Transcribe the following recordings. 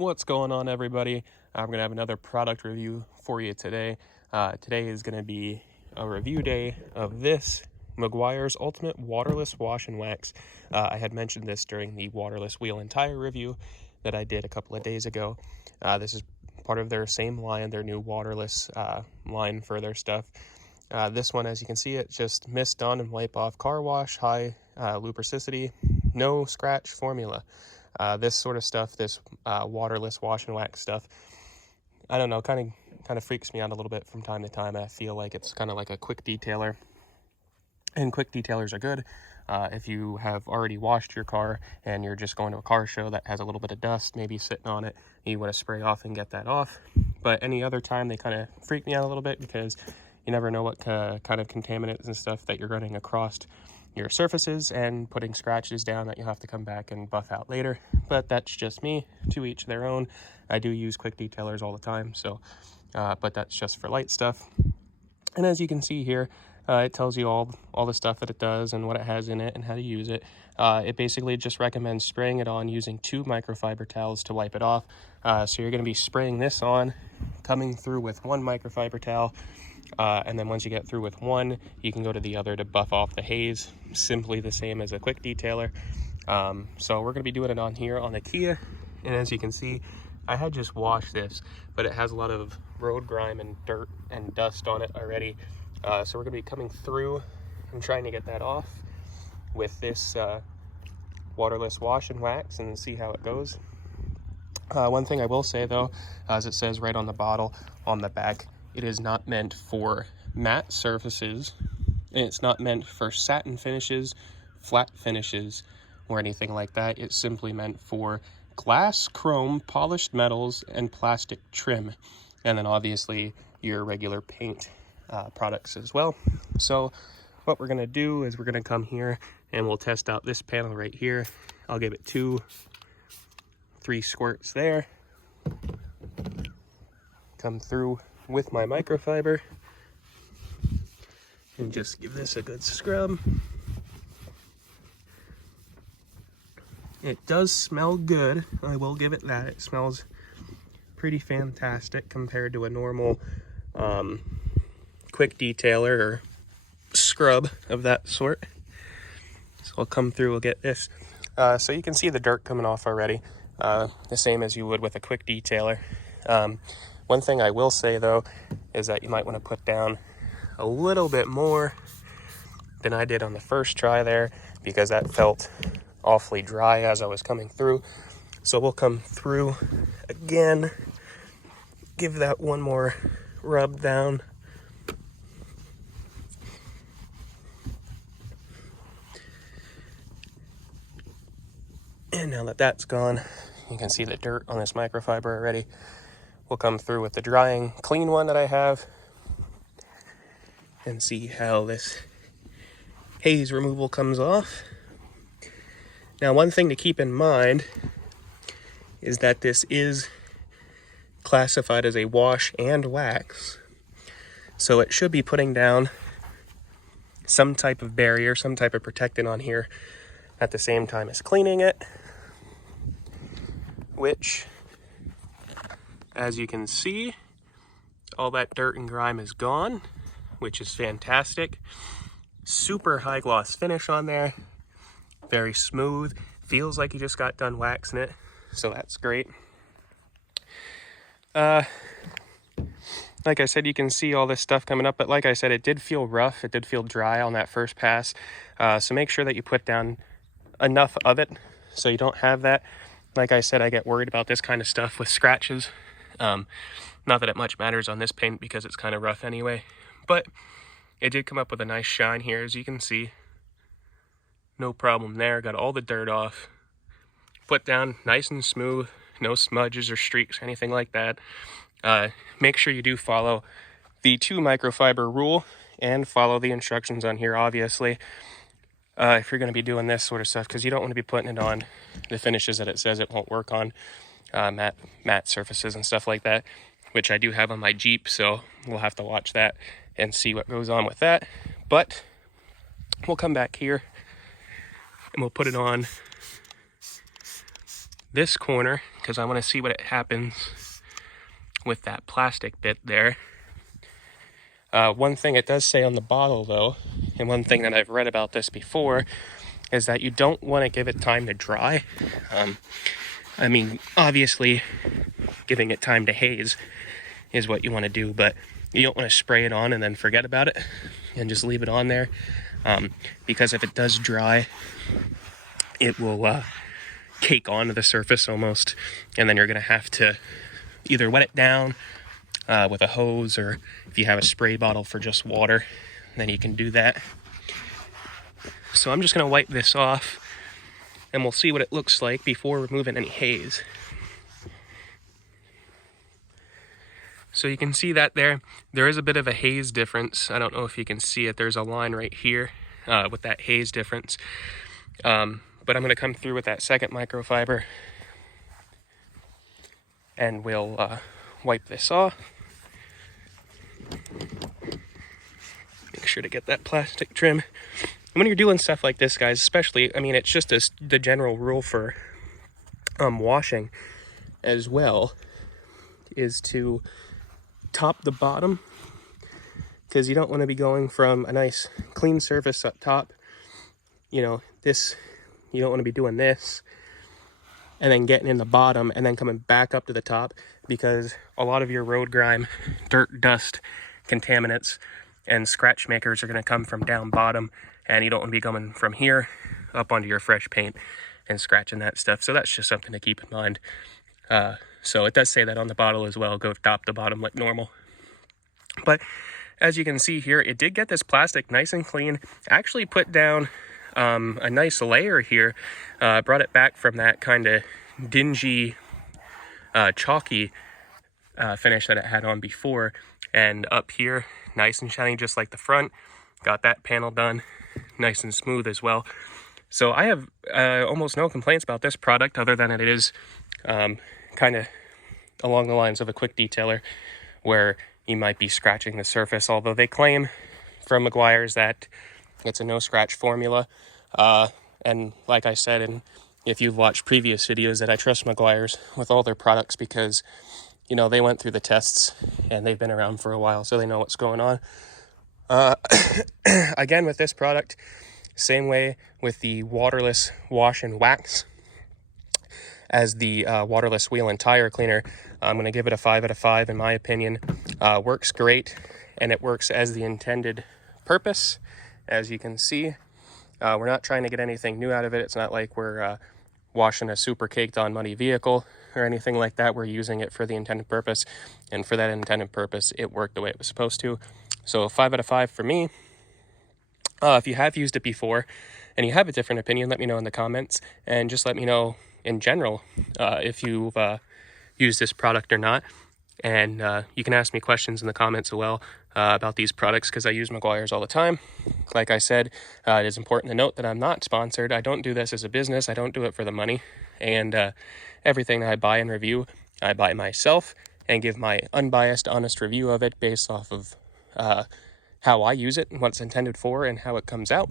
What's going on, everybody? I'm going to have another product review for you today. Today is going to be a review day of this Meguiars Ultimate Waterless Wash and Wax. I had mentioned this during the Waterless Wheel and Tire review that I did a couple of days ago. This is part of their same line, their new waterless line for their stuff. This one, as you can see, it just mist on and wipe off car wash, high lubricity, no scratch formula. This sort of stuff, this waterless wash and wax stuff, I don't know, kind of freaks me out a little bit from time to time. I feel like it's kind of like a quick detailer, and quick detailers are good if you have already washed your car and you're just going to a car show that has a little bit of dust maybe sitting on it, and you want to spray off and get that off. But any other time, they kind of freak me out a little bit because you never know what kind of contaminants and stuff that you're running across your surfaces and putting scratches down that you have to come back and buff out later. But that's just me, to each their own. I do use quick detailers all the time, so but that's just for light stuff. And as you can see here, it tells you all the stuff that it does and what it has in it and how to use it. It basically just recommends spraying it on using 2 microfiber towels to wipe it off. So you're going to be spraying this on, coming through with 1 microfiber towel, and then once you get through with one, you can go to the other to buff off the haze. Simply the same as a quick detailer. So we're going to be doing it on here on the Kia, and as you can see, I had just washed this, but it has a lot of road grime and dirt and dust on it already. So we're going to be coming through and trying to get that off with this waterless wash and wax and see how it goes. One thing I will say though, as it says right on the bottle on the back, it is not meant for matte surfaces, and it's not meant for satin finishes, flat finishes, or anything like that. It's simply meant for glass, chrome, polished metals, and plastic trim, and then obviously your regular paint products as well. So what we're going to do is we're going to come here and we'll test out this panel right here. I'll give it 2-3 squirts there. Come through with my microfiber and just give this a good scrub. It does smell good, I will give it that. It smells pretty fantastic compared to a normal quick detailer or scrub of that sort. So I'll come through, we'll get this. So you can see the dirt coming off already, the same as you would with a quick detailer. One thing I will say though is that you might want to put down a little bit more than I did on the first try there, because that felt awfully dry as I was coming through. So we'll come through again, give that one more rub down. And now that that's gone, you can see the dirt on this microfiber already. We'll come through with the drying clean one that I have and see how this haze removal comes off. Now, one thing to keep in mind is that this is classified as a wash and wax, so it should be putting down some type of barrier, some type of protectant on here at the same time as cleaning it, which, as you can see, all that dirt and grime is gone, which is fantastic. Super high gloss finish on there, very smooth, feels like you just got done waxing it, so that's great. Like I said, you can see all this stuff coming up, but like I said, it did feel rough, it did feel dry on that first pass, so make sure that you put down enough of it so you don't have that. Like I said, I get worried about this kind of stuff with scratches. Not that it much matters on this paint because it's kind of rough anyway, but it did come up with a nice shine here, as you can see. No problem there, got all the dirt off. Put down nice and smooth, no smudges or streaks or anything like that. Make sure you do follow the 2 microfiber rule and follow the instructions on here, obviously, if you're going to be doing this sort of stuff, because you don't want to be putting it on the finishes that it says it won't work on, matte surfaces and stuff like that, which I do have on my Jeep, so we'll have to watch that and see what goes on with that. But we'll come back here and we'll put it on this corner because I want to see what it happens with that plastic bit there. One thing it does say on the bottle though, and one thing that I've read about this before, is that you don't want to give it time to dry. I mean, obviously giving it time to haze is what you want to do, but you don't want to spray it on and then forget about it and just leave it on there, because if it does dry, it will cake onto the surface almost, and then you're going to have to either wet it down with a hose, or if you have a spray bottle for just water, then you can do that. So I'm just going to wipe this off, and we'll see what it looks like before removing any haze. So you can see that there is a bit of a haze difference. I don't know if you can see it. There's a line right here with that haze difference. But I'm going to come through with that second microfiber, and we'll wipe this off. Make sure to get that plastic trim. When you're doing stuff like this, guys, especially, I mean, it's just the general rule for washing as well, is to top the bottom, because you don't want to be going from a nice clean surface up top, you know, this, you don't want to be doing this and then getting in the bottom and then coming back up to the top, because a lot of your road grime, dirt, dust, contaminants, and scratch makers are going to come from down bottom, and you don't want to be coming from here up onto your fresh paint and scratching that stuff. So that's just something to keep in mind. So it does say that on the bottle as well, go top to bottom like normal. But as you can see here, it did get this plastic nice and clean. Actually put down a nice layer here, brought it back from that kind of dingy, chalky finish that it had on before. And up here, nice and shiny just like the front. Got that panel done, nice and smooth as well. So I have almost no complaints about this product, other than it is kind of along the lines of a quick detailer, where you might be scratching the surface, although they claim from Meguiars that it's a no scratch formula. And like I said, and if you've watched previous videos, that I trust Meguiars with all their products, because, you know, they went through the tests and they've been around for a while, so they know what's going on. Again, with this product, same way with the Waterless wash and wax as the Waterless wheel and tire cleaner. I'm going to give it a 5 out of 5 in my opinion. Works great, and it works as the intended purpose. As you can see, we're not trying to get anything new out of it. It's not like we're washing a super caked on muddy vehicle or anything like that. We're using it for the intended purpose, and for that intended purpose, it worked the way it was supposed to. So 5 out of 5 for me. If you have used it before and you have a different opinion, let me know in the comments, and just let me know in general if you've used this product or not. And you can ask me questions in the comments as well about these products, because I use Meguiars all the time. Like I said, it is important to note that I'm not sponsored. I don't do this as a business. I don't do it for the money. And everything that I buy and review, I buy myself and give my unbiased, honest review of it based off of how I use it and what it's intended for and how it comes out.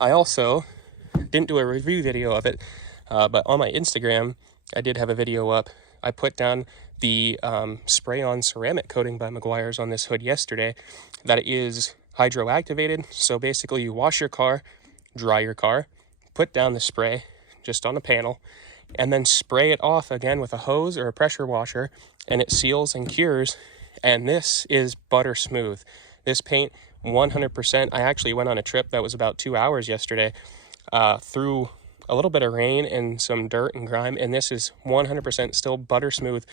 I also didn't do a review video of it, but on my Instagram, I did have a video up. I put down the spray-on ceramic coating by Meguiars on this hood yesterday. That is hydro-activated. So basically you wash your car, dry your car, put down the spray just on the panel, and then spray it off again with a hose or a pressure washer, and it seals and cures. And this is butter smooth. This paint, 100%. I actually went on a trip that was about 2 hours yesterday through a little bit of rain and some dirt and grime, and this is 100% still butter smooth.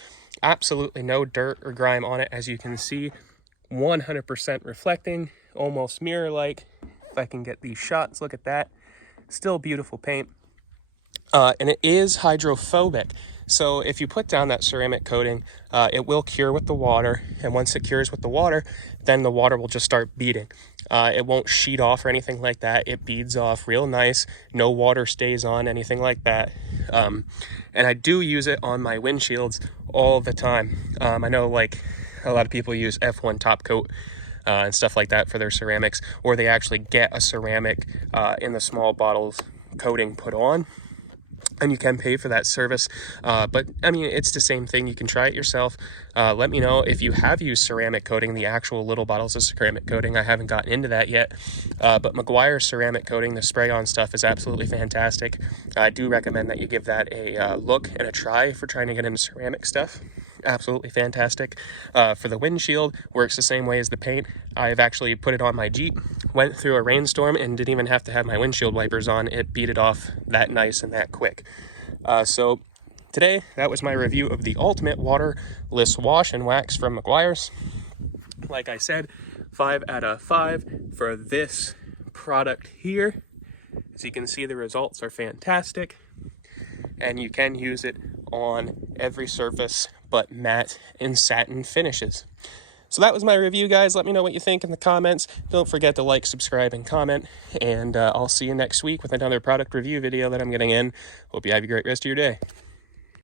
Absolutely no dirt or grime on it, as you can see. 100% reflecting, almost mirror-like. If I can get these shots, look at that. Still beautiful paint. And it is hydrophobic. So if you put down that ceramic coating, it will cure with the water. And once it cures with the water, then the water will just start beading. It won't sheet off or anything like that. It beads off real nice. No water stays on, anything like that. And I do use it on my windshields all the time. I know like a lot of people use F1 top coat and stuff like that for their ceramics, or they actually get a ceramic in the small bottles coating put on. and you can pay for that service. But I mean, it's the same thing. You can try it yourself. Let me know if you have used ceramic coating, the actual little bottles of ceramic coating. I haven't gotten into that yet. But Meguiars ceramic coating, the spray-on stuff, is absolutely fantastic. I do recommend that you give that a look and a try if we're trying to get into ceramic stuff. Absolutely fantastic. For the windshield, works the same way as the paint. I've actually put it on my Jeep, went through a rainstorm, and didn't even have to have my windshield wipers on. It beat it off that nice and that quick. So today, that was my review of the Ultimate Waterless Wash and Wax from Meguiars. Like I said, 5 out of 5 for this product here. As you can see, the results are fantastic, and you can use it on every surface but matte and satin finishes. So that was my review, guys. Let me know what you think in the comments. Don't forget to like, subscribe, and comment. And I'll see you next week with another product review video that I'm getting in. Hope you have a great rest of your day.